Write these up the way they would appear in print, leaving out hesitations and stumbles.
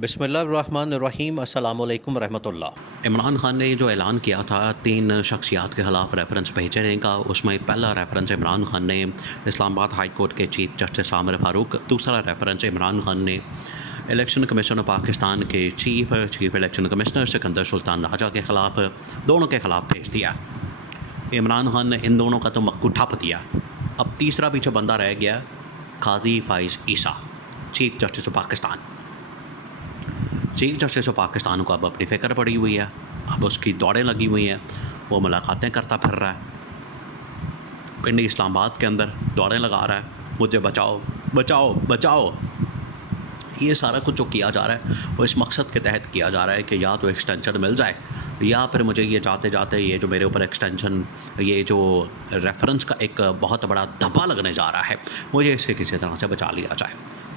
बिस्मिल्लाहिर्रहमानिर्रहीम अस्सलामुअलैकुम रहमतुल्लाह। इमरान खान ने जो ऐलान किया था 3 शख्सियात के ख़िलाफ़ रेफरेंस भेजने का, उसमें पहला रेफरेंस इमरान खान ने इस्लामाबाद हाई कोर्ट के चीफ जस्टिस आमिर फ़ारूक, दूसरा रेफरेंस इमरान खान ने इलेक्शन कमीशन ऑफ पाकिस्तान के chief election commissioner Sikandar Sultan Raja के ख़िलाफ़, दोनों के ख़िलाफ़ भेज दिया। इमरान खान ने इन दोनों का तो मक्कू ठप दिया। अब तीसरा भी जो बंदा रह गया, Qazi Faez Isa, chief justice of Pakistan. Chief justice of Pakistan को अब अपनी फ़िक्र पड़ी हुई है, अब उसकी दौड़ें लगी हुई हैं, वो मुलाकातें करता फिर रहा है पिंडी इस्लामाबाद के अंदर, दौड़ें लगा रहा है, मुझे बचाओ बचाओ बचाओ। ये सारा कुछ जो किया जा रहा है वो इस मकसद के तहत किया जा रहा है कि या तो एक्सटेंशन मिल जाए, या फिर मुझे ये जाते जाते ये जो मेरे ऊपर एक्सटेंशन, ये जो रेफरेंस का एक बहुत बड़ा धब्बा लगने जा रहा है, मुझे इससे किसी तरह से बचा लिया जाए।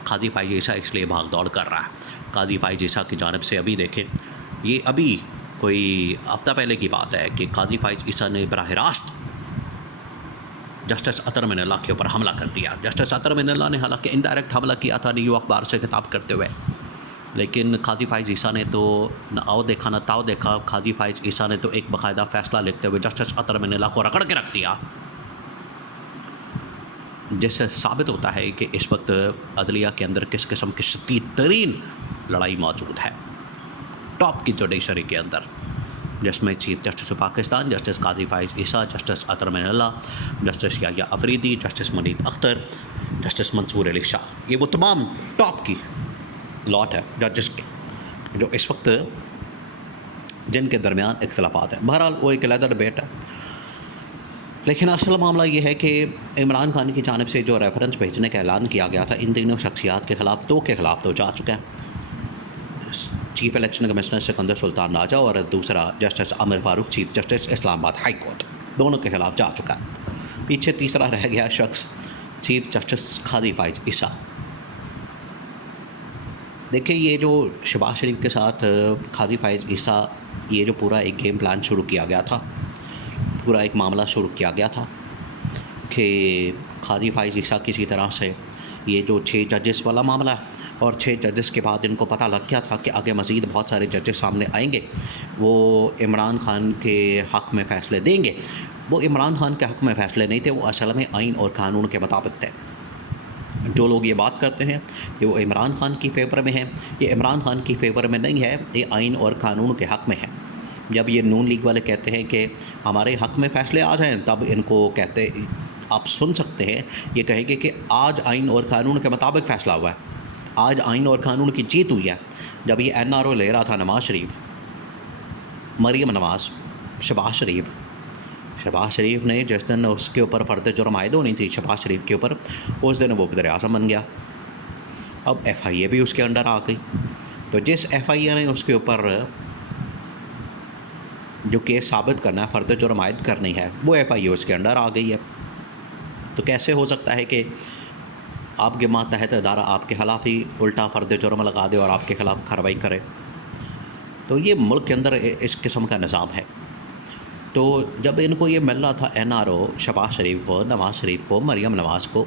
कादी फ़ाइज़ ईसा इसलिए भाग दौड़ कर रहा है। कादी फ़ाइज़ ईसा की जानिब से अभी देखें, ये अभी कोई हफ़्ता पहले की बात है कि कादी फ़ाइज़ ईसा ने बराह रास्त जस्टिस अतर मिनल्ला के ऊपर हमला कर दिया। जस्टिस अतर मिनल्ला ने हालांकि इनडायरेक्ट हमला किया था न्यू अखबार से खिताब करते हुए, लेकिन कादी फ़ाइज़ ईसा ने तो न आओ देखा न ताओ देखा। कादी फ़ाइज़ ईसा ने तो एक बाकायदा फ़ैसला लिखते हुए जस्टिस अतर मिनल्ला को रगड़ के रख दिया, जिससे साबित होता है कि इस वक्त अदलिया के अंदर किस किस्म की शदीद तरीन लड़ाई मौजूद है टॉप की जुडिशरी के अंदर, जिसमें chief justice of Pakistan justice Qazi Faez Isa, justice Athar Minallah, justice Yahya Afridi, justice Munib Akhtar, justice Mansoor Ali Shah, ये वो तमाम टॉप की लॉट है जजेस के जो इस वक्त जिनके दरमियान इख्तलाफात हैं। बहरहाल वो एक अलग डिबेट है, लेकिन असल मामला ये है कि इमरान खान की जानिब से जो रेफरेंस भेजने का ऐलान किया गया था इन तीनों शख्सियात के ख़िलाफ़, दो के ख़िलाफ़ तो जा चुका है, chief election commissioner Sikandar Sultan Raja और दूसरा justice Aamir Farooq, chief justice Islamabad high court, दोनों के ख़िलाफ़ जा चुका है। पीछे तीसरा रह गया शख्स, चीफ जस्टिस कादी फ़ाइज़ ईसा। देखिए, ये जो शहबाज शरीफ के साथ कादी फ़ाइज़ ईसा, ये जो पूरा एक गेम प्लान शुरू किया गया था, पूरा एक मामला शुरू किया गया था कि कादी फ़ाइज़ ईसा किसी तरह से ये जो 6 जजेस वाला मामला है, और 6 जजेस के बाद इनको पता लग गया था कि आगे मज़ीद बहुत सारे जजेस सामने आएंगे, वो इमरान खान के हक़ में फ़ैसले देंगे। वो इमरान खान के हक़ में फ़ैसले नहीं थे, वो असल में आइन और कानून के मुताबिक थे। जो लोग ये बात करते हैं कि वो इमरान खान की फ़ेवर में है, ये इमरान खान की फ़ेवर में नहीं है, ये आइन और कानून के हक़ में है। जब ये नून लीग वाले कहते हैं कि हमारे हक़ में फ़ैसले आ जाएं, तब इनको कहते, आप सुन सकते हैं, ये कहेंगे कि आज आइन और कानून के मुताबिक फ़ैसला हुआ है, आज आइन और कानून की जीत हुई है। जब ये NRO ले रहा था नवाज़ शरीफ, मरीम नवाज़, शहबाज शरीफ ने जिस दिन उसके ऊपर फ़र्द जुर्म आयद होनी थी शहबाज शरीफ के ऊपर, उस दिन वो वज़ीर आज़म बन गया। अब FIA भी उसके अंडर आ गई, तो जिस FIA ने उसके ऊपर जो केस साबित करना है, फ़र्द जुर्म आयद करनी है, वो FIA उसके अंडर आ गई है। तो कैसे हो सकता है कि आपके मातहत अदारा आपके ख़िलाफ़ ही उल्टा फ़र्द जुर्म लगा दे और आपके ख़िलाफ़ कार्रवाई करे? तो ये मुल्क के अंदर इस किस्म का निज़ाम है। तो जब इनको ये मिल रहा था NRO शहबाज शरीफ को, नवाज़ शरीफ को, मरीम नवाज़ को,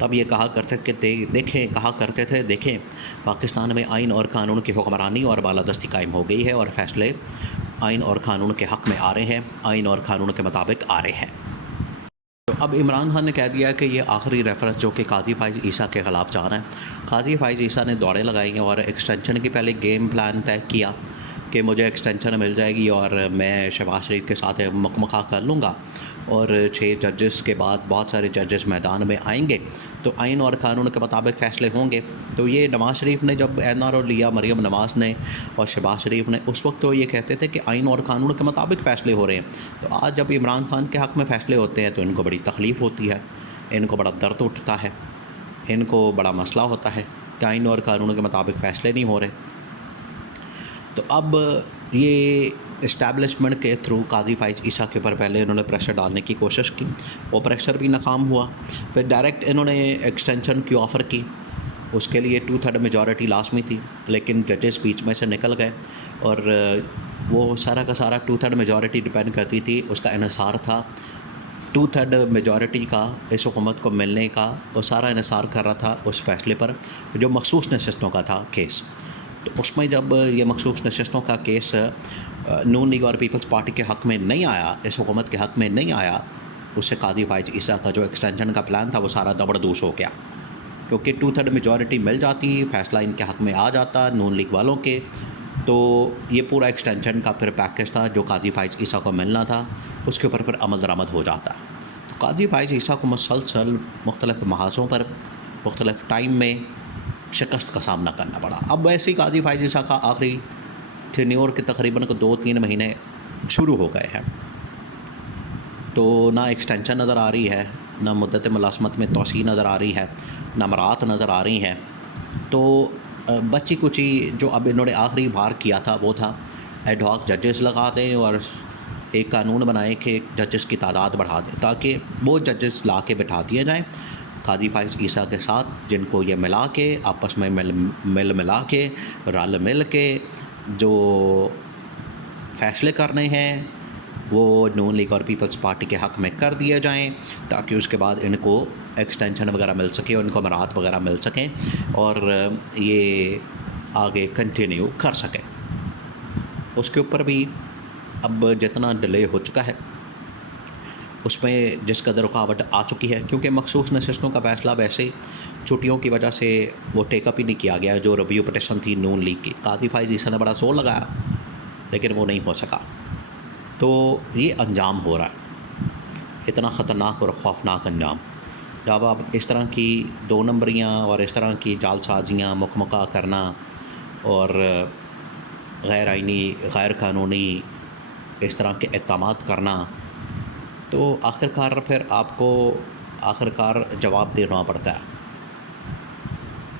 तब ये कहा करते थे देखें पाकिस्तान में आइन और कानून की हुक्मरानी और बालादस्ती कायम हो गई है और फ़ैसले आइन और कानून के हक़ में आ रहे हैं, आइन और कानून के मुताबिक आ रहे हैं। तो अब इमरान खान ने कह दिया कि ये आखिरी रेफरेंस जो कि कादी फ़ाइज़ ईसा के ख़िलाफ़ जा रहा है। कादी फ़ाइज़ ईसा ने दौड़ें लगाई हैं और एक्सटेंशन की पहले गेम प्लान तय किया कि मुझे एक्सटेंशन मिल जाएगी और मैं शहबाज शरीफ के साथ मुकमका कर लूँगा, और 6 जजेस के बाद बहुत सारे जजेस मैदान में आएंगे, तो आइन और कानून के मुताबिक फ़ैसले होंगे। तो ये नवाज़ शरीफ ने जब NRO लिया, मरीम नवाज़ ने और शहबाज शरीफ ने, उस वक्त तो ये कहते थे कि आइन और कानून के मुताबिक फ़ैसले हो रहे हैं। तो आज जब इमरान खान के हक़ में फ़ैसले होते हैं तो इनको बड़ी तकलीफ़ होती है, इनको बड़ा दर्द उठता है, इनको बड़ा मसला होता है कि आइन और कानून के मुताबिक फ़ैसले नहीं हो रहे। तो अब ये इस्टेब्लिशमेंट के थ्रू कादी फ़ाइज़ ईसा के ऊपर पहले इन्होंने प्रेशर डालने की कोशिश की, वो प्रेशर भी नाकाम हुआ। फिर डायरेक्ट इन्होंने एक्सटेंशन की ऑफ़र की, उसके लिए 2/3 मेजॉरिटी लाजमी थी, लेकिन जजेस बीच में से निकल गए, और वो सारा का सारा 2/3 मेजॉरिटी डिपेंड करती थी, उसका इन्हिसार था 2/3 मेजॉरिटी का इस हुकूमत को मिलने का, वो सारा इन्हिसार कर रहा था उस फैसले पर जो मखसूस नशस्तों का था केस। तो उसमें जब ये मखसूस नशस्तों का केस नून लीग और पीपल्स पार्टी के हक़ में नहीं आया, इस हुकूमत के हक़ में नहीं आया, उससे काजी फाइज ईसा का जो एक्सटेंशन का प्लान था वो सारा दबड़दूस हो गया, क्योंकि 2/3 मेजॉरिटी मिल जाती, फ़ैसला इनके हक़ में आ जाता नून लीग वालों के, तो ये पूरा एक्सटेंशन का फिर पैकेज था जो काजी फाइज ईसा को मिलना था, उसके ऊपर फिर अमल दरामद हो जाता। तो काजी फाइज ईसा को मुसलसल मुख्तलिफ़ महाज़ों पर मुख्तलिफ़ टाइम में शिकस्त का सामना करना पड़ा। अब वैसे ही काजी फाइज ईसा का आखिरी टेन्योर के तकरीबन को 2-3 महीने शुरू हो गए हैं, तो ना एक्सटेंशन नज़र आ रही है, ना मुद्दत मुलाज़मत में तोसी नज़र आ रही है, ना मरात नज़र आ रही हैं। तो बच्ची कुची जो अब इन्होंने आखिरी बार किया था वो था एडहॉक जजेस लगा दें और एक कानून बनाए कि जजेस की तादाद बढ़ा दें, ताकि वो जजेस ला के बैठा दिए जाएँ काजी फाइज ईसा के साथ, जिनको ये मिला के आपस में मिला के रल मिल के जो फ़ैसले करने हैं वो नून लीग और पीपल्स पार्टी के हक़ में कर दिए जाएं, ताकि उसके बाद इनको एक्सटेंशन वगैरह मिल सके, उनको मराहत वगैरह मिल सकें और ये आगे कंटिन्यू कर सकें। उसके ऊपर भी अब जितना डिले हो चुका है उसमें जिस कदर रुकावट आ चुकी है, क्योंकि मखसूस नशस्तों का फ़ैसला वैसे ही छुट्टियों की वजह से वो टेकअप ही नहीं किया गया, जो रिव्यू पटिशन थी नून लीग की। काजी फाइज ईसा ने बड़ा जोर लगाया लेकिन वो नहीं हो सका, तो ये अंजाम हो रहा है, इतना ख़तरनाक और ख़ौफनाक अंजाम। जब आप इस तरह की 2 नंबरियाँ और इस तरह की जालसाजियाँ मुकमका करना और गैर आइनी गैर कानूनी इस तरह के इक़दामात करना, तो आखिरकार फिर आपको जवाब देना पड़ता है।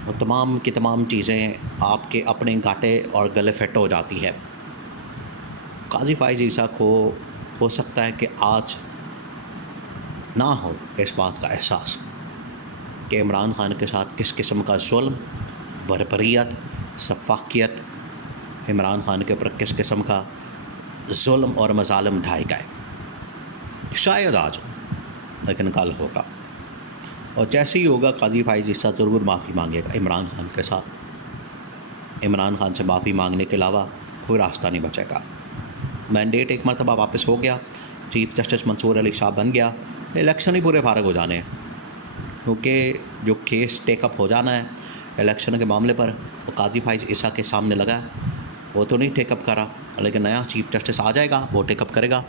वो तमाम की तमाम चीज़ें आपके अपने घाटे और गले फिट हो जाती है। काजी फाइज ईसा को हो सकता है कि आज ना हो इस बात का एहसास कि इमरान खान के साथ किस किस्म का जुल्म, बर्बरियत, सफाकियत इमरान खान के ऊपर किस किस्म का जुल्म और मजालिम ढाए गए। शायद आज, लेकिन कल होगा, और जैसे ही होगा काजी फाइज ईसा ज़रूर माफ़ी मांगेगा इमरान खान के साथ। इमरान खान से माफ़ी मांगने के अलावा कोई रास्ता नहीं बचेगा। मैंडेट एक मरतबा वापस हो गया, चीफ जस्टिस मंसूर अली शाह बन गया, इलेक्शन ही पूरे फारग हो जाने हैं, क्योंकि जो केस टेकअप हो जाना है इलेक्शन के मामले पर वो काजी फाइज ईसा के सामने लगा है, वो तो नहीं टेकअप करा, लेकिन नया चीफ जस्टिस आ जाएगा वो टेकअप करेगा,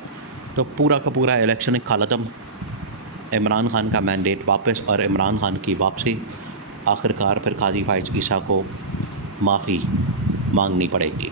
तो पूरा का पूरा इलेक्शन खालदम, इमरान खान का मैंडेट वापस और इमरान खान की वापसी। आखिरकार फिर काजी फाइज ईसा को माफ़ी मांगनी पड़ेगी।